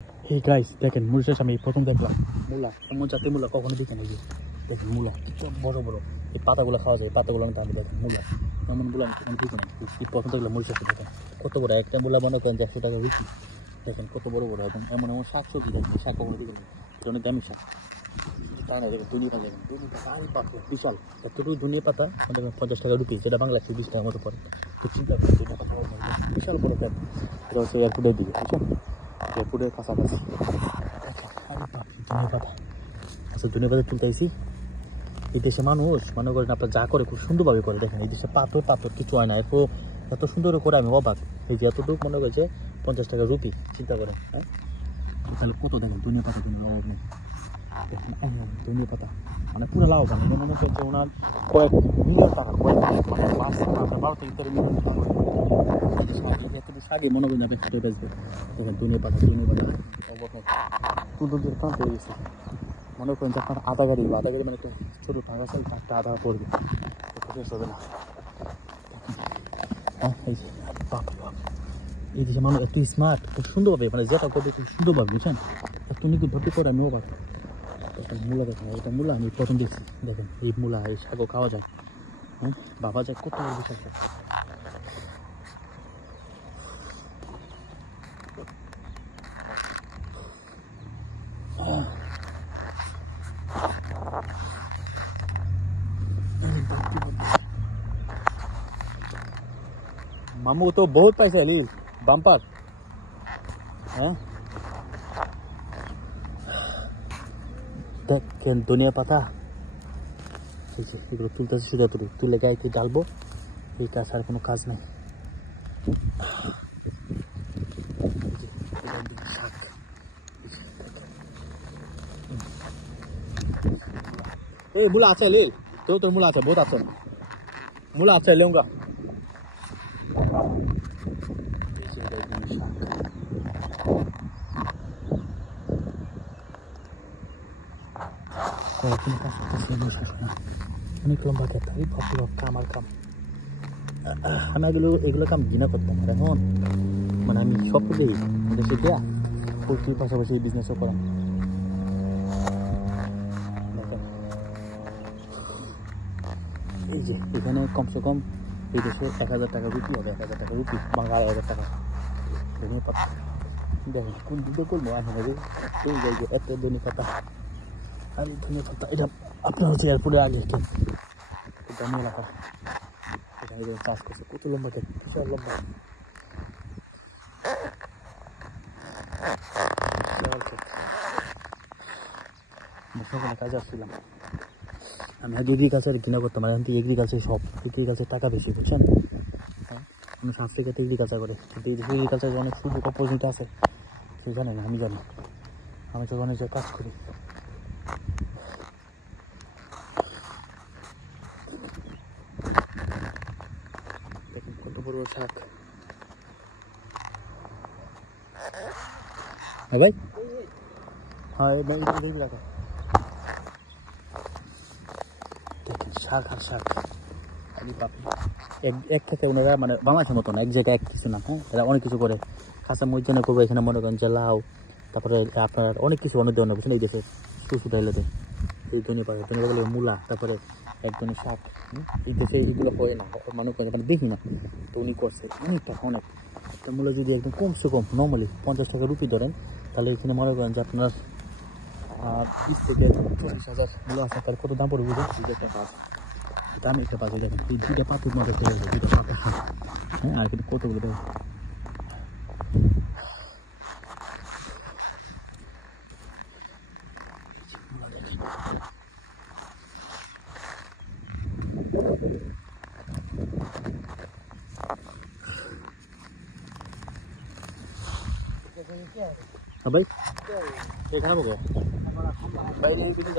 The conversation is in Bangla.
এই গাইস দেখেন মরিচাস আমি প্রথম দেখলাম মূলা, এমন জাতীয় মূলা কখনো দেখে নাকি। দেখেন মূলা কত বড় বড়, এই পাতাগুলো খাওয়া যায়, পাতাগুলো আমি তাহলে দেখেন মূলা, এমন মূলা আমি কখনো দেখে নাকি। এই প্রথম দেখলাম মরিচাস, দেখেন কত বড় একটা মূলা, মনে করেন 100 টাকা বিক্রি। দেখেন কত বড় বড়, এবং এমন এমন শাক সবজি দেখেন, শাক কখনো দেখে নাকি, এটা অনেক দামি শাক। তাই না, দেখেন ধনিয়া পাতা, দেখেন ধনিয়া পাতা আলু পাতা বিশাল, এতটুকু ধনিয়া পাতা আমাদের 50 টাকা রুপি, যেটা বাংলা 120 টাকার মতো পড়ে। তো চিন্তা করেন ধনিয়া পাতা বিশাল বড় প্যাক, এটা হচ্ছে এয়ারপোর্টের দিকে, বুঝছেন, এয়ারপোর্টের কাছাকাছি। ধনিয়া পাতা, আচ্ছা ধনিয়া পাতা তুলতে আইসি। এই দেশে মানুষ মনে করেন আপনার যা করে খুব সুন্দরভাবে করে, দেখেন এই দেশে পাথর পাথর কিছু হয় না, এত সুন্দর করে আমি অবাক। এই যে এতটুকু মনে করেছে 50 টাকা রুপি, চিন্তা করেন। হ্যাঁ তাহলে কত, দেখেন ধনিয়া পাতা কোনো অভাব নেই। দেখেন ধনিয়া পাতা মানে পুরো লাভবান, মনে করছে ওনার কয়েক মিলিয়ন টাকা, কয়েক মানে আপনার 12 থেকে 13 মিলিয়ন টাকা এতটুকু শাকে মনে করেন আপনি খাটে বেচবে। দেখেন ধনিয়া পাতা তুলতে টানতে হয়ে গেছে, মনে করেন যে আপনার আধা গাড়ি মানে একটা ছোটো ভাঙা চাল একটা আধা পড়বে, শেষ হবে না। হ্যাঁ এই যে বাপ বাপ, এই দেশে মানুষ একটু স্মার্ট, খুব সুন্দরভাবে মানে যেটা করবে খুব সুন্দরভাবে, বুঝছেন, একটু নিখুঁতভাবে করে আমি অবাক। একটা মূলা দেখেন, এটা মূলা আমি প্রথম দেখছি। দেখেন এই মূলা, এই শাকও খাওয়া যায়, হ্যাঁ বাবা যায় কত বিশাল শাক। मामू तो बहुत पैसा है लील बम्पर। हाँ দেখেন ধনিয়া পাতা, এগুলো তুলতেছি শুধু এতটুকু, তুলে গাইতে ডালবো, এই কাজ আর কোনো কাজ নাই। এই মূলা আছে লীল, তোর মূলা আছে, বহুত আছে মূলা আছে, লেউঙ্গা। অনেক লম্বা খেতে, কাম আর কাম। আমি এগুলো কাম ঘৃণা করতাম, আর এখন মানে আমি সব দিই দেশে দেয়া পোলট্রির পাশাপাশি এই বিজনেসও করা। এই যে এখানে কমসে কম এই দেশে 1000 টাকা রুপি হবে, 1000 টাকা রুপি বাংলা 1000 টাকা। ধনিয়া পাতা দেখেন কোন দিকে করবো এখন, এই যাই যে এত ধনিয়া পাতা, আর এই ধনিয়া পাতা এটা আপনার হচ্ছে এয়ারপোর্টের আগে দামি এলাকা, এখানে চাষ করছে, কত লম্বা খেত, বিশাল লম্বা। সকালে কাজে আসছিলাম আমি, আগে এগ্রিকালচারে ঘৃণা করতাম, আর এখন তো এগ্রিকালচার সব, এগ্রিকালচার টাকা বেশি, বুঝছেন। হ্যাঁ মানুষ আফ্রিকাতে এগ্রিকালচার করে, কিন্তু এই দেশে এগ্রিকালচারে অনেক সুযোগ অপরচুনিটি আছে, সে জানে না, আমি জানি, আমি তো অনেক কাজ করি। দেখেন কত বড় শাক। হ্যাঁ ভাই, হ্যাঁ রাখো, দেখেন শাক আর শাক, এক খেতে ওনারা মানে বাংলাদেশের মতো না, এক জায়গায় এক কিছু না। হ্যাঁ এরা অনেক কিছু করে, কাঁচা মরিচ করবো এখানে, মনে করেন যে লাউ, তারপরে আপনার অনেক কিছু অনেক ধরনের, বুঝছেন, এই দেশে শুধু ডাইলেতে এই ধনিয়া পাতা মূলা, তারপরে এক ধরনের শাক। এই দেশে এগুলো হয় না, মনে করেন মানে দেখি না, তো উনি করছে অনেক টাকা, অনেক একটা মূলা যদি একদম কমসে কম নর্মালি 50 টাকা রুপি ধরেন, তাহলে এখানে মনে করেন যে আপনার 20 থেকে 40,000 মূলা আছে, তার কত দাম পড়বে বুঝুন, 2 টাকা দামি একটা পাতা। দেখেন এই দুইটা পাথর মধ্যে দুইটা পাতা, হ্যাঁ আর কিন্তু কতগুলো দেখেন। हाँ भाई ये खाना हो भाई नहीं भी नहीं